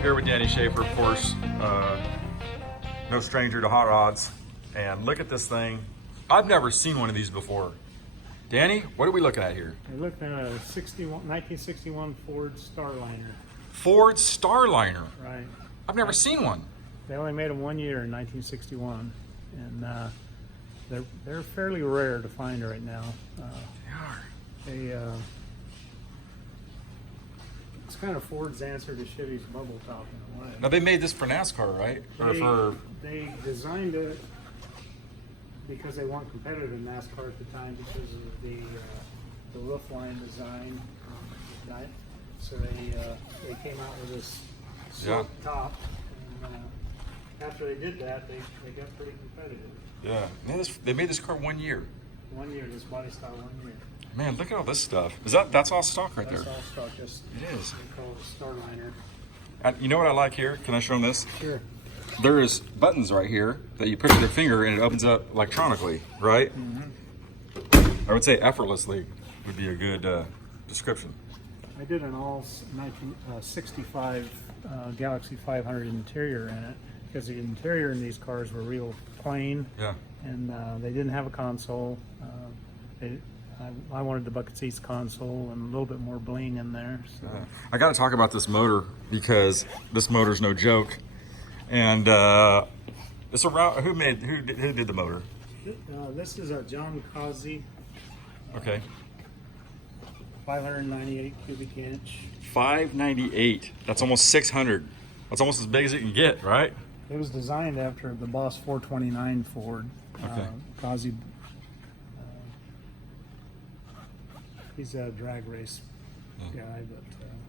we're here with Danny Schaffer, of course, no stranger to hot rods. And look at this thing. I've never seen one of these before. Danny, what are we looking at here? We're looking at a 1961 Ford Starliner. Ford Starliner. Right. I've never seen one. They only made them 1 year in 1961, and they're fairly rare to find right now. They are. It's kind of Ford's answer to Chevy's bubble top in a way. Now they made this for NASCAR, right? They designed it because they weren't competitive in NASCAR at the time because of the roof line design. So they came out with this silk top. And, after they did that, they got pretty competitive. Yeah, man, they made this car 1 year. 1 year, this body style 1 year. Man, look at all this stuff. That's all stock right there? That's all stock. Just it is. They call it a Starliner. And you know what I like here? Can I show them this? Sure. There's buttons right here that you push with your finger and it opens up electronically, right? Mm-hmm. I would say effortlessly would be a good description. I did an all 1965 Galaxy 500 interior in it because the interior in these cars were real plain. Yeah. And they didn't have a console. I wanted the bucket seats console and a little bit more bling in there. So. I got to talk about this motor because this motor's no joke. And it's around. Who did the motor? This is a John Causey. Okay. 598 cubic inch. 598. That's almost 600. That's almost as big as it can get, right? It was designed after the Boss 429 Ford. Okay. Causey. He's a drag race guy, but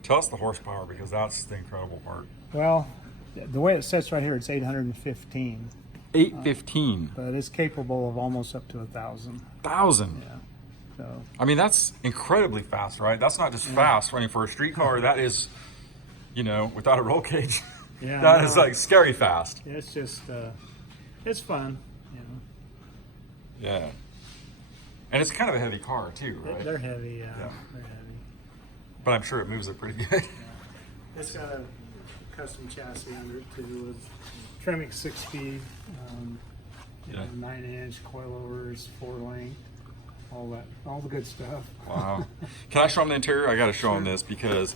tell us the horsepower because that's the incredible part. Well, the way it sits right here, it's 815. 815. But it's capable of almost up to 1,000. 1,000. Yeah. So. I mean, that's incredibly fast, right? That's not just fast running for a street car. That is, without a roll cage. Yeah. That is like scary fast. It's just, it's fun, Yeah. And it's kind of a heavy car too, right? They're heavy, yeah. They're heavy. But I'm sure it moves it pretty good. Yeah. It's got a custom chassis under it too, with trimming 6-speed, 9-inch coilovers, 4-link, all the good stuff. Wow. Can I show them the interior? I got to show them this because,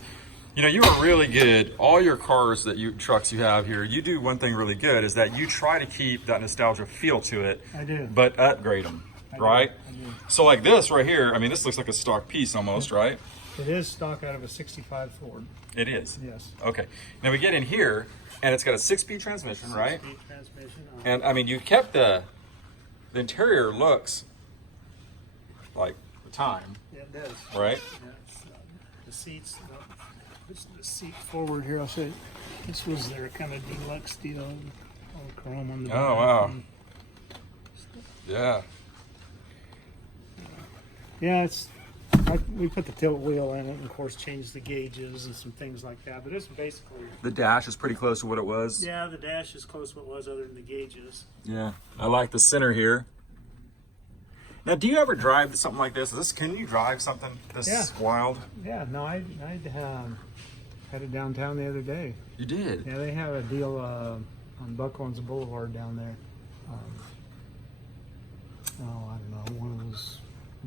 you are really good. All your cars trucks you have here, you do one thing really good is that you try to keep that nostalgia feel to it. I do. But upgrade them, right? I do. So like this right here, I mean, this looks like a stock piece almost, right? It is stock out of a 65 Ford. It is? Yes. Okay. Now we get in here, and it's got a 6-speed transmission, right? 6-speed transmission. And I mean, you kept the interior looks like the time. Yeah, it does. Right? Yeah, the seats, the seat forward here, I'll show you. This was their kind of deluxe deal. All chrome on the back. Oh, wow. Yeah. Yeah, we put the tilt wheel in it and of course changed the gauges and some things like that, but it's basically... The dash is pretty close to what it was. Yeah, the dash is close to what it was other than the gauges. Yeah, I like the center here. Now, do you ever drive something like this? Can you drive something this wild? Yeah, no, I had it downtown the other day. You did? Yeah, they have a deal on Buckhorns Boulevard down there. I don't know, one of those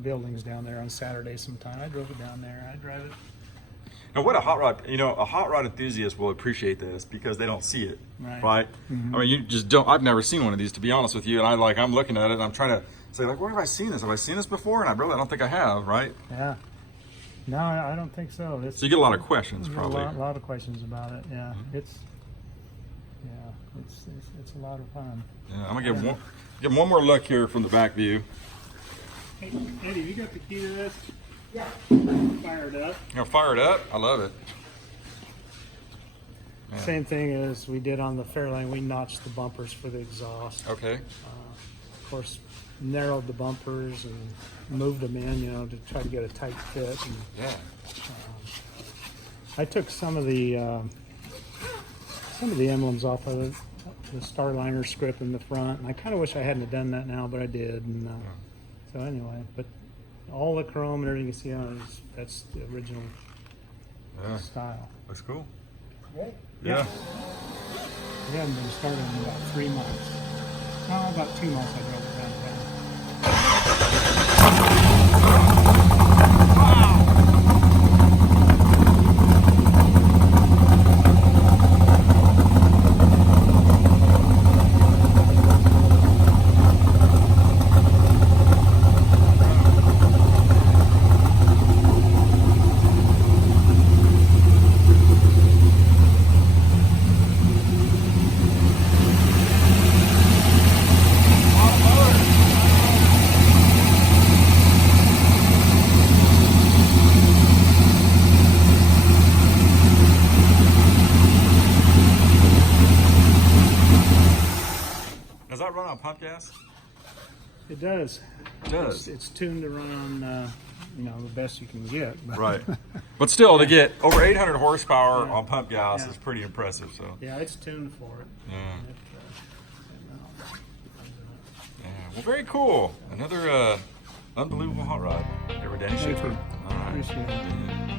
buildings down there on Saturday sometime. I drove it down there. I drive it. Now, what a hot rod enthusiast will appreciate this because they don't see it, right? Mm-hmm. I mean, you just don't. I've never seen one of these, to be honest with you. And I'm looking at it and I'm trying to say, like, where have I seen this? Have I seen this before? And I don't think I have, right? Yeah. No, I don't think so. So you get a lot of questions, probably. A lot of questions about it. Yeah, it's a lot of fun. Yeah, I'm gonna give one more look here from the back view. Hey, Eddie, you got the key to this? Yeah. Fire it up. Fire it up. I love it. Man. Same thing as we did on the Fairlane. We notched the bumpers for the exhaust. Okay. Of course, narrowed the bumpers and moved them in, to try to get a tight fit. And, yeah. I took some of the emblems off of the Starliner script in the front, and I kind of wish I hadn't have done that now, but I did. And so anyway, but all the chrome and everything you see on it that's the original style. Looks cool. Yeah. We haven't been started in about 3 months. No, about 2 months I drove it downtown. Does that run on pump gas? It does. It does. It's tuned to run on, the best you can get. But Right. But still, to get over 800 horsepower Yeah. on pump gas Yeah. is pretty impressive. So. Yeah, it's tuned for it. Yeah. And Yeah. Well, very cool. Another unbelievable hot rod. Ever Danny Thank Schaffer. you. All right. Appreciate it. Yeah.